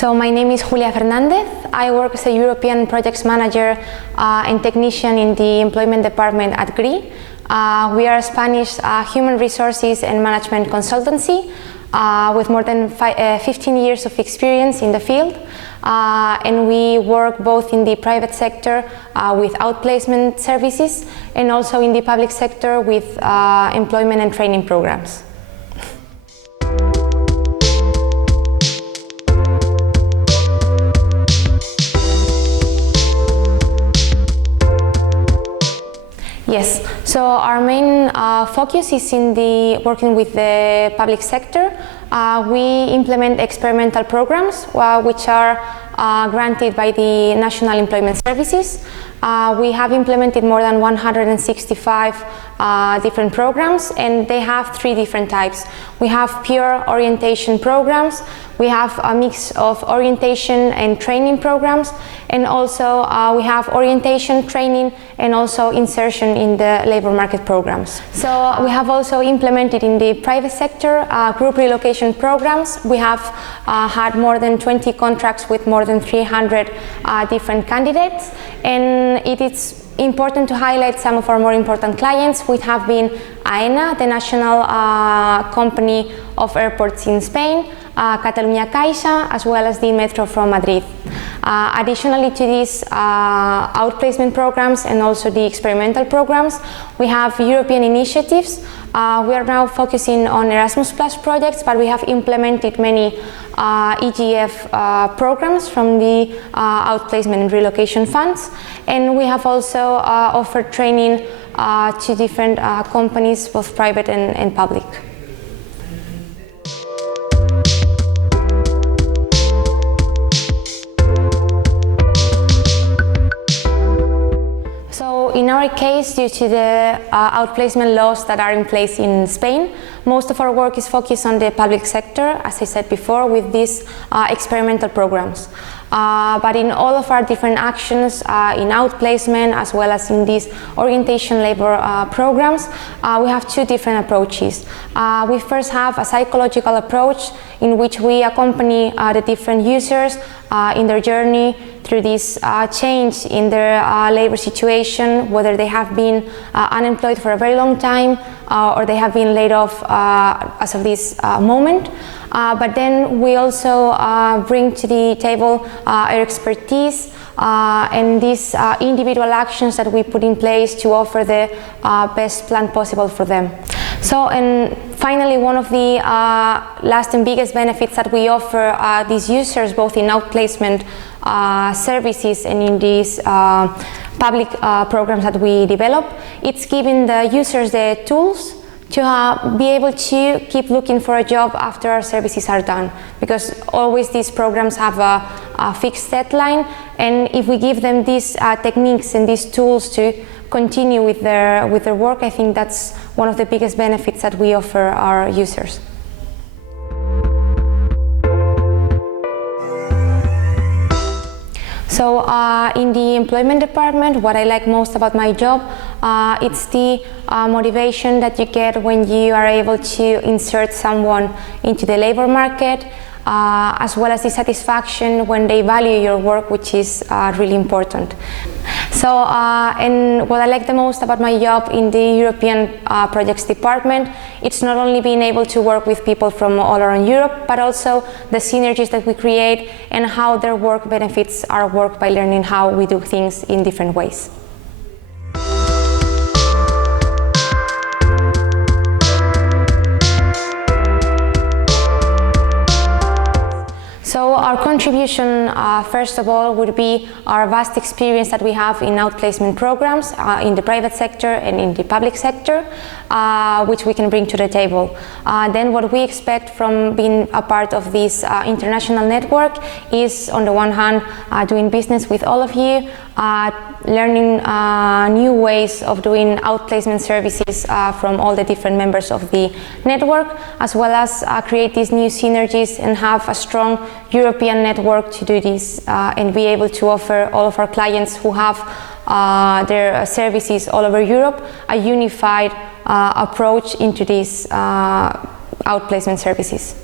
So my name is Julia Fernandez. I work as a European Projects Manager and Technician in the Employment Department at GRI. We are a Spanish human resources and management consultancy with more than 15 years of experience in the field. And we work both in the private sector with outplacement services and also in the public sector with employment and training programs. Yes, so our main focus is in the working with the public sector. We implement experimental programs which are granted by the National Employment Services. We have implemented more than 165 different programs, and they have three different types. We have pure orientation programs, we have a mix of orientation and training programs, and also we have orientation, training, and also insertion in the labor market programs. So we have also implemented in the private sector group relocation programs. We have had more than 20 contracts with more than 300 different candidates, and it is important to highlight some of our more important clients. We have been AENA, the national company of airports in Spain, Catalunya Caixa, as well as the Metro from Madrid. Additionally to these outplacement programs and also the experimental programs, we have European initiatives. We are now focusing on Erasmus Plus projects, but we have implemented many EGF programs from the outplacement and relocation funds, and we have also offered training to different companies, both private and public. In our case, due to the outplacement laws that are in place in Spain, most of our work is focused on the public sector, as I said before, with these experimental programs. But in all of our different actions, in outplacement as well as in these orientation labor programs, we have two different approaches. We first have a psychological approach in which we accompany the different users in their journey through this change in their labor situation, whether they have been unemployed for a very long time or they have been laid off as of this moment. But then we also bring to the table our expertise and these individual actions that we put in place to offer the best plan possible for them. So, and finally, one of the last and biggest benefits that we offer these users, both in outplacement services and in these public programs that we develop, it's giving the users the tools to be able to keep looking for a job after our services are done, because always these programs have a fixed deadline, and if we give them these techniques and these tools to continue with their work, I think that's one of the biggest benefits that we offer our users. So in the employment department, what I like most about my job, it's the motivation that you get when you are able to insert someone into the labor market, as well as the satisfaction when they value your work, which is really important. So, and what I like the most about my job in the European Projects Department, it's not only being able to work with people from all around Europe, but also the synergies that we create and how their work benefits our work by learning how we do things in different ways. So our contribution, first of all, would be our vast experience that we have in outplacement programs in the private sector and in the public sector, which we can bring to the table. Then what we expect from being a part of this international network is, on the one hand, doing business with all of you, learning new ways of doing outplacement services from all the different members of the network, as well as create these new synergies and have a strong European network to do this and be able to offer all of our clients who have their services all over Europe a unified approach into these outplacement services.